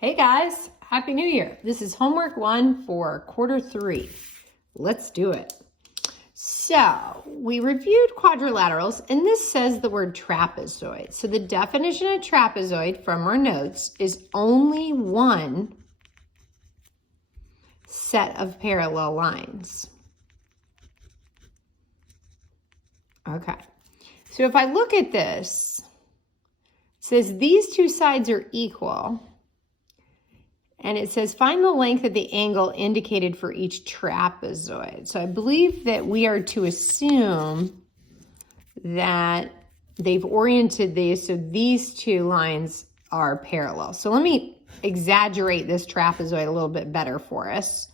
Hey guys, Happy New Year. This is homework 1 for quarter 3. Let's do it. So we reviewed quadrilaterals and this says the word trapezoid. So the definition of trapezoid from our notes is only one set of parallel lines. Okay, so if I look at this, it says these two sides are equal. And it says, find the length of the angle indicated for each trapezoid. So I believe that we are to assume that they've oriented these so these two lines are parallel. So let me exaggerate this trapezoid a little bit better for us.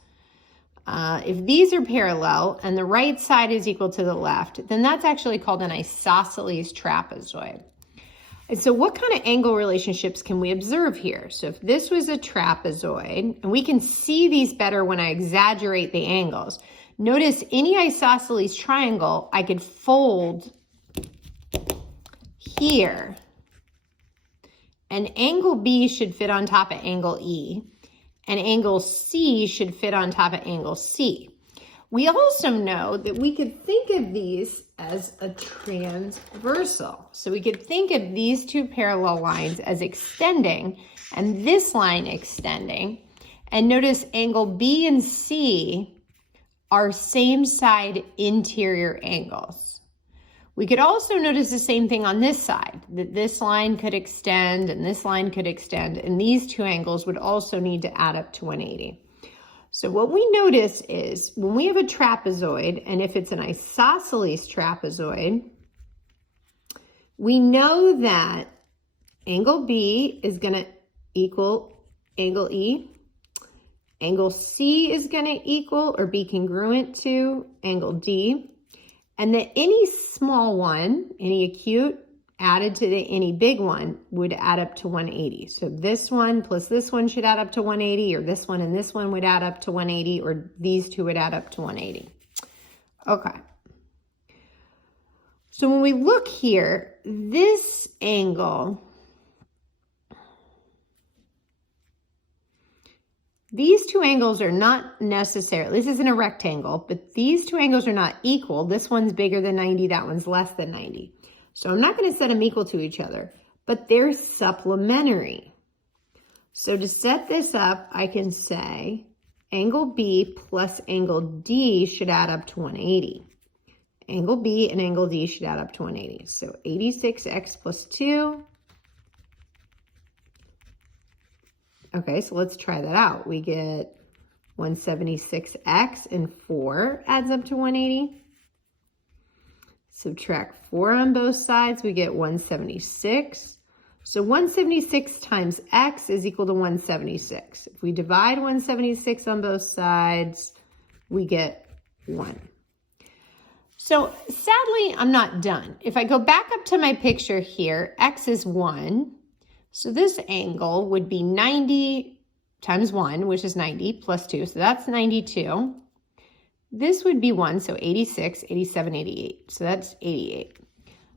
If these are parallel and the right side is equal to the left, then that's actually called an isosceles trapezoid. And so what kind of angle relationships can we observe here? So if this was a trapezoid, and we can see these better when I exaggerate the angles. Notice any isosceles triangle, I could fold here. And angle B should fit on top of angle E. And angle C should fit on top of angle C. We also know that we could think of these as a transversal. So we could think of these two parallel lines as extending and this line extending. And notice angle B and C are same side interior angles. We could also notice the same thing on this side, that this line could extend and this line could extend, and these two angles would also need to add up to 180. So what we notice is when we have a trapezoid, and if it's an isosceles trapezoid, we know that angle B is going to equal angle E. Angle C is going to equal or be congruent to angle D. And that any small one, any acute, added to any big one would add up to 180. So this one plus this one should add up to 180, or this one and this one would add up to 180, or these two would add up to 180. Okay. So when we look here, this angle, these two angles are not necessarily, this isn't a rectangle, but these two angles are not equal. This one's bigger than 90, that one's less than 90. So I'm not going to set them equal to each other, but they're supplementary. So to set this up, I can say angle B plus angle D should add up to 180. Angle B and angle D should add up to 180. So 86x plus 2. Okay, so let's try that out. We get 176x and 4 adds up to 180. Subtract 4 on both sides, we get 176. So 176 times x is equal to 176. If we divide 176 on both sides, we get 1. So sadly, I'm not done. If I go back up to my picture here, x is 1. So this angle would be 90 times 1, which is 90, plus 2. So that's 92. This would be 1, so 86, 87, 88. So that's 88.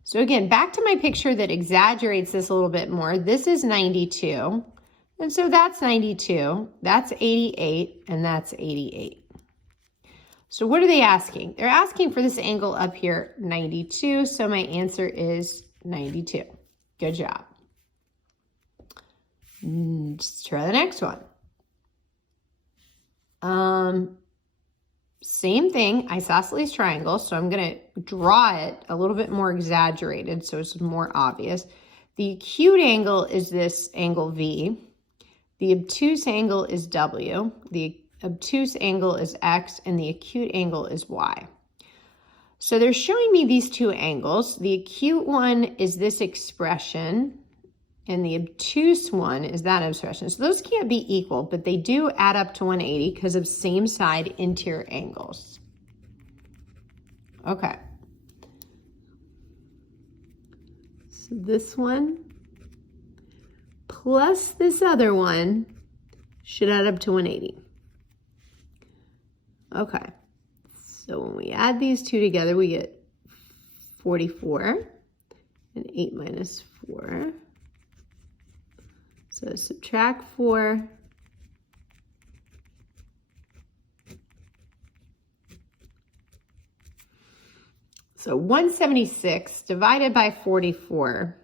So again, back to my picture that exaggerates this a little bit more. This is 92. And so that's 92. That's 88. And that's 88. So what are they asking? They're asking for this angle up here, 92. So my answer is 92. Good job. Let's try the next one. Same thing, isosceles triangle. So I'm going to draw it a little bit more exaggerated so it's more obvious. The acute angle is this angle V. The obtuse angle is W. The obtuse angle is X, and the acute angle is Y. So they're showing me these two angles. The acute one is this expression, and the obtuse one is that expression. So those can't be equal, but they do add up to 180 because of same side interior angles. Okay. So this one plus this other one should add up to 180. Okay. So when we add these two together, we get 44 and 8 minus 4. So subtract 4. So 176 divided by 44.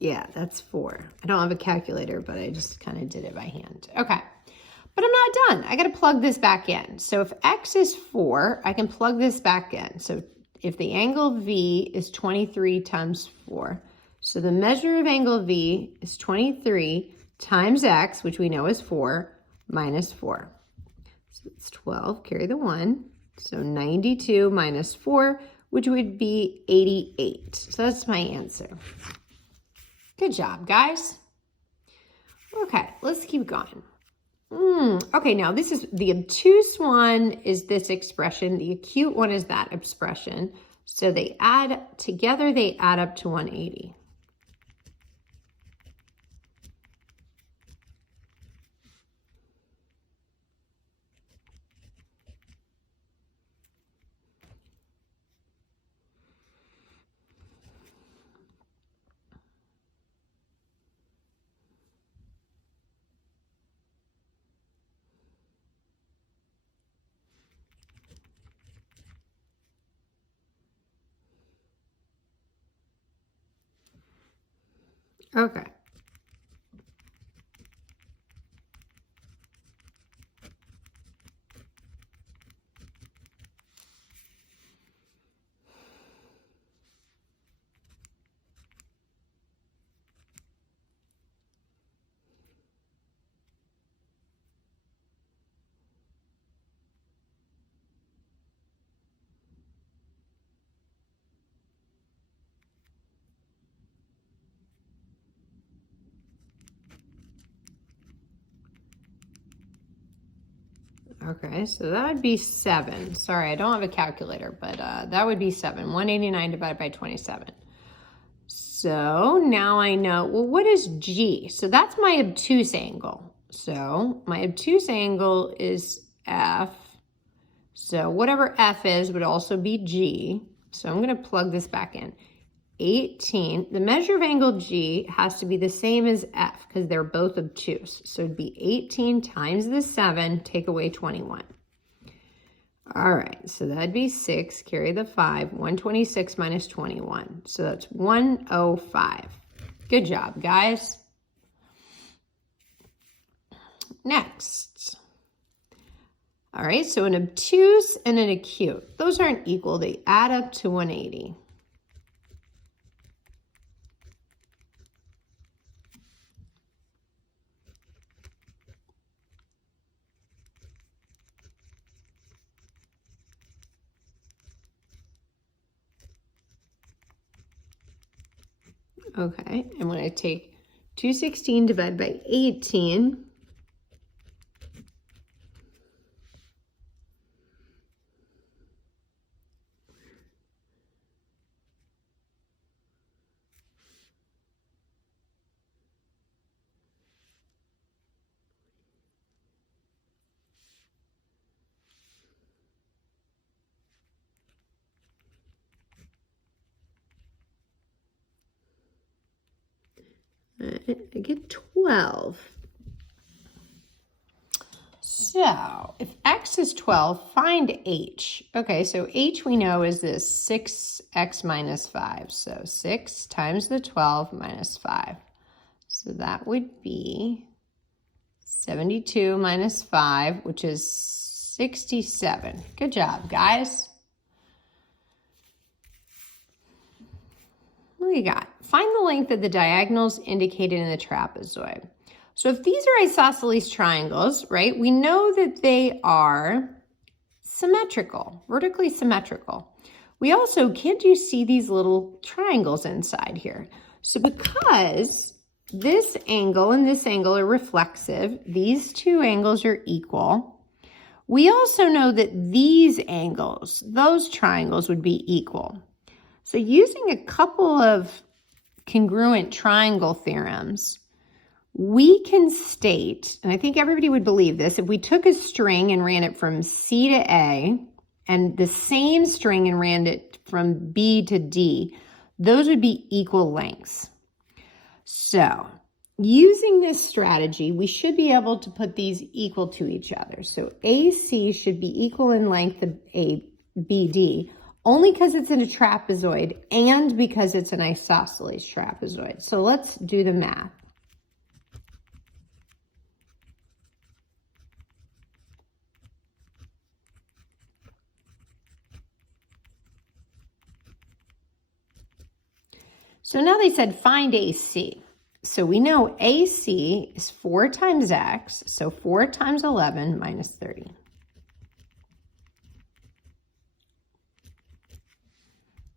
Yeah, that's 4. I don't have a calculator, but I just kind of did it by hand. Okay, but I'm not done. I got to plug this back in. So if x is 4, I can plug this back in. So if the angle V is 23 times 4, so the measure of angle V is 23 times x, which we know is 4, minus 4. So it's 12, carry the 1. So 92 minus 4, which would be 88. So that's my answer. Good job, guys. Okay, let's keep going. Okay, now this is the obtuse one is this expression. The acute one is that expression. So they add together, they add up to 180. Okay. Okay, so that would be 7. Sorry, I don't have a calculator, but that would be 7. 189 divided by 27. So now I know, well, what is G? So that's my obtuse angle. So my obtuse angle is F. So whatever F is would also be G. So I'm going to plug this back in. 18, the measure of angle G has to be the same as F because they're both obtuse. So it'd be 18 times the 7, take away 21. All right, so that'd be 6, carry the 5, 126 minus 21. So that's 105. Good job, guys. Next. All right, so an obtuse and an acute. Those aren't equal, they add up to 180. Okay, and when I take 216 divided by 18, I get 12. So if x is 12, find h. Okay, so h we know is this 6x minus 5. So 6 times the 12 minus 5. So that would be 72 minus 5, which is 67. Good job, guys. What do we got? Find the length of the diagonals indicated in the trapezoid. So if these are isosceles triangles, right, we know that they are symmetrical, vertically symmetrical. We also, can't you see these little triangles inside here? So because this angle and this angle are reflexive, these two angles are equal. We also know that these angles, those triangles would be equal. So using a couple of congruent triangle theorems, we can state, and I think everybody would believe this, if we took a string and ran it from C to A, and the same string and ran it from B to D, those would be equal lengths. So using this strategy, we should be able to put these equal to each other. So AC should be equal in length of BD, only because it's in a trapezoid and because it's an isosceles trapezoid. So let's do the math. So now they said find AC. So we know AC is 4 times x, so 4 times 11 minus 30.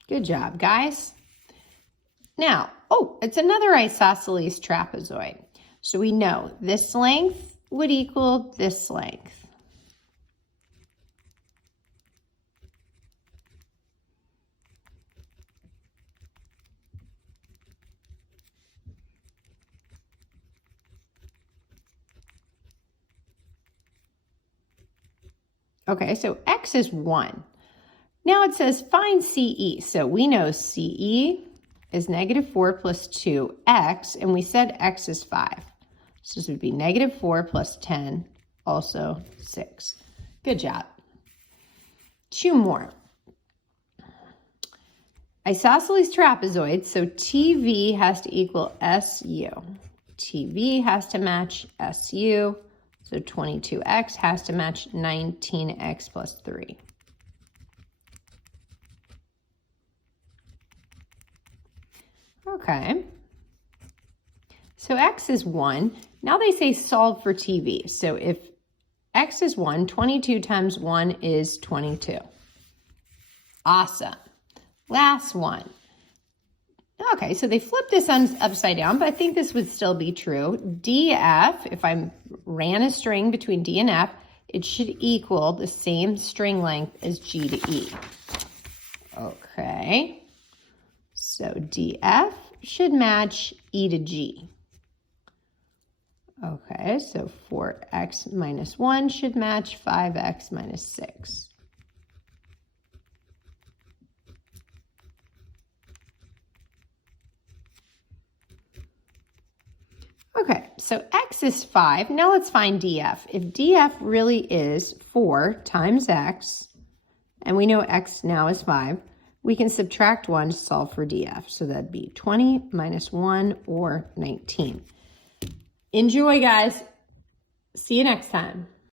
Good job, guys. Now, oh, it's another isosceles trapezoid. So we know this length would equal this length. Okay, so x is 1. Now it says find CE. So we know CE is negative 4 plus 2x, and we said x is 5. So this would be negative 4 plus 10, also 6. Good job. 2 more. Isosceles trapezoid, so TV has to equal SU. TV has to match SU. So 22x has to match 19x plus 3. Okay. So x is 1. Now they say solve for TV. So if x is 1, 22 times 1 is 22. Awesome. Last one. Okay, so they flipped this upside down, but I think this would still be true. DF, if I ran a string between D and F, it should equal the same string length as G to E. Okay, so DF should match E to G. Okay, so 4x minus 1 should match 5x minus 6. Okay, so x is 5. Now let's find df. If df really is 4 times x, and we know x now is 5, we can subtract 1 to solve for df. So that'd be 20 minus 1, or 19. Enjoy, guys. See you next time.